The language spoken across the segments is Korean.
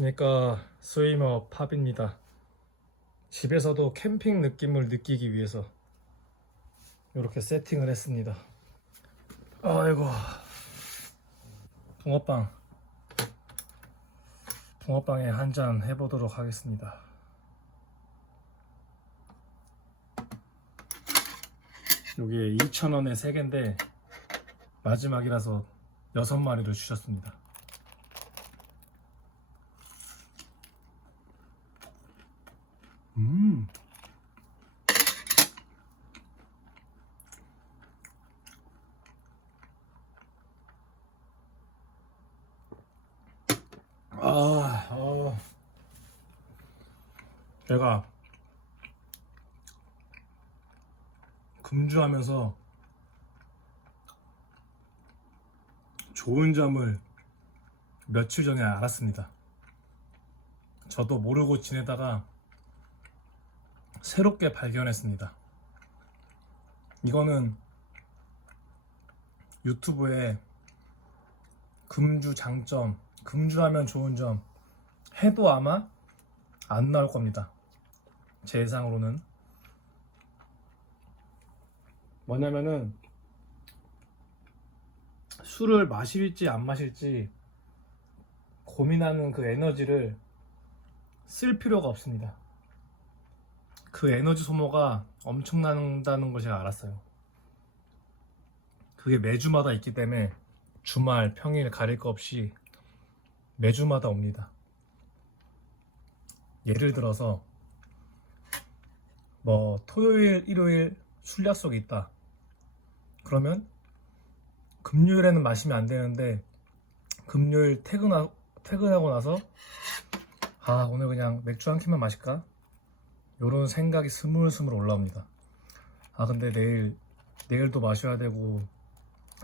안녕하십니까. 스위머 팝입니다. 집에서도 캠핑 느낌을 느끼기 위해서 이렇게 세팅을 했습니다. 아이고. 붕어빵. 붕어빵에 한 잔 해보도록 하겠습니다. 여기에 2,000원에 3개인데 마지막이라서 6마리를 주셨습니다 음. 아, 어. 제가 금주하면서 좋은 점을 며칠 전에 알았습니다. 저도 모르고 지내다가 새롭게 발견했습니다. 이거는 유튜브에 금주 장점, 금주하면 좋은 점 해도 아마 안 나올 겁니다. 제 예상으로는 뭐냐면은 술을 마실지 안 마실지 고민하는 그 에너지를 쓸 필요가 없습니다. 그 에너지 소모가 엄청난다는 걸 제가 알았어요. 그게 매주마다 있기 때문에 주말, 평일 가릴 거 없이 매주마다 옵니다. 예를 들어서 뭐 토요일, 일요일 술 약속이 있다. 그러면 금요일에는 마시면 안 되는데 금요일 퇴근하, 퇴근하고 나서 아 오늘 그냥 맥주 한 캔만 마실까? 이런 생각이 스물스물 올라옵니다. 아 근데 내일 내일도 마셔야 되고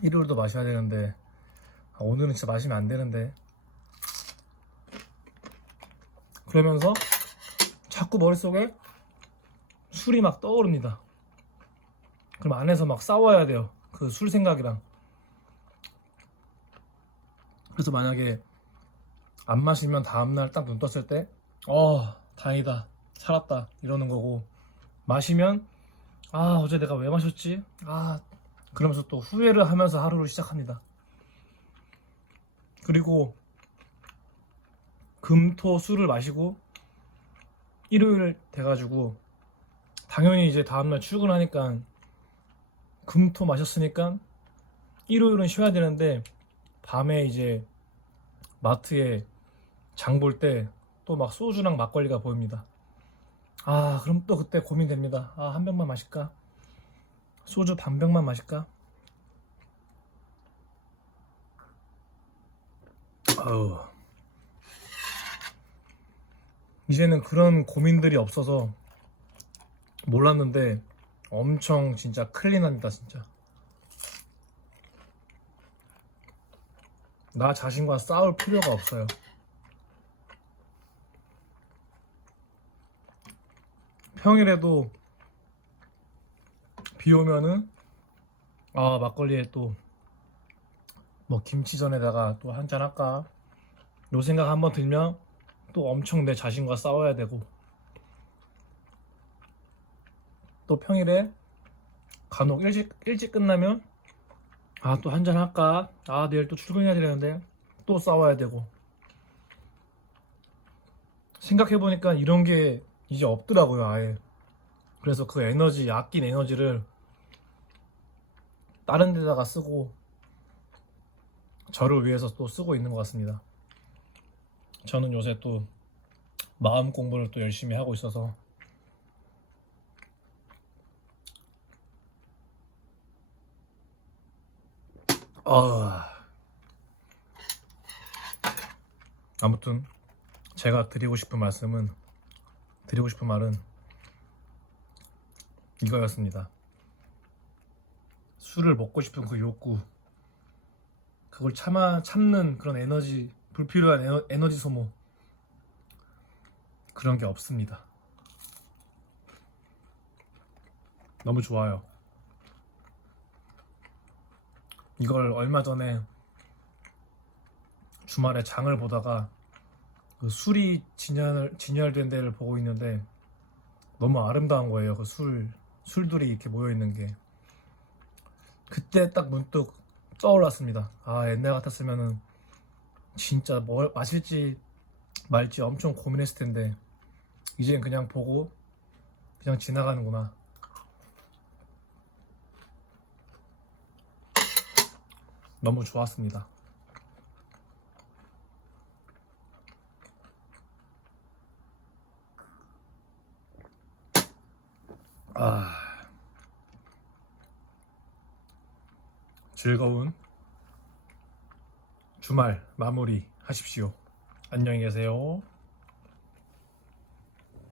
일요일도 마셔야 되는데 아, 오늘은 진짜 마시면 안 되는데 그러면서 자꾸 머릿속에 술이 막 떠오릅니다. 그럼 안에서 막 싸워야 돼요. 그 술 생각이랑. 그래서 만약에 안 마시면 다음날 딱 눈 떴을 때, 어, 다행이다. 살았다. 이러는 거고, 마시면, 아, 어제 내가 왜 마셨지? 아, 그러면서 또 후회를 하면서 하루를 시작합니다. 그리고, 금, 토, 술을 마시고, 일요일 돼가지고, 당연히 이제 다음날 출근하니까, 금, 토 마셨으니까, 일요일은 쉬어야 되는데, 밤에 이제 마트에 장 볼 때 또 막 소주랑 막걸리가 보입니다. 아, 그럼 또 그때 고민됩니다. 아, 한 병만 마실까? 소주 반 병만 마실까? 아우. 이제는 그런 고민들이 없어서 몰랐는데 엄청 진짜 클린합니다, 진짜. 나 자신과 싸울 필요가 없어요. 평일에도 비 오면은 아 막걸리에 또 뭐 김치전에다가 또 한잔 할까 요 생각 한번 들면 또 엄청 내 자신과 싸워야 되고 또 평일에 간혹 일찍 일찍 끝나면 아 또 한잔 할까? 아 내일 또 출근해야 되는데 또 싸워야 되고. 생각해 보니까 이런 게 이제 없더라고요 아예. 그래서 그 에너지 아낀 에너지를 다른 데다가 쓰고 저를 위해서 또 쓰고 있는 것 같습니다. 저는 요새 또 마음 공부를 또 열심히 하고 있어서 아 아무튼 제가 드리고 싶은 말씀은 드리고 싶은 말은 이거였습니다. 술을 먹고 싶은 그 욕구, 그걸 참아 참는 그런 에너지, 불필요한 에너, 에너지 소모 그런 게 없습니다. 너무 좋아요. 이걸 얼마 전에 주말에 장을 보다가 그 술이 진열 진열된 데를 보고 있는데 너무 아름다운 거예요. 그 술 술들이 이렇게 모여 있는 게 그때 딱 문득 떠올랐습니다. 아 옛날 같았으면은 진짜 뭘 마실지 말지 엄청 고민했을 텐데 이제는 그냥 보고 그냥 지나가는구나. 너무 좋았습니다. 아 즐거운 주말 마무리 하십시오. 안녕히 계세요.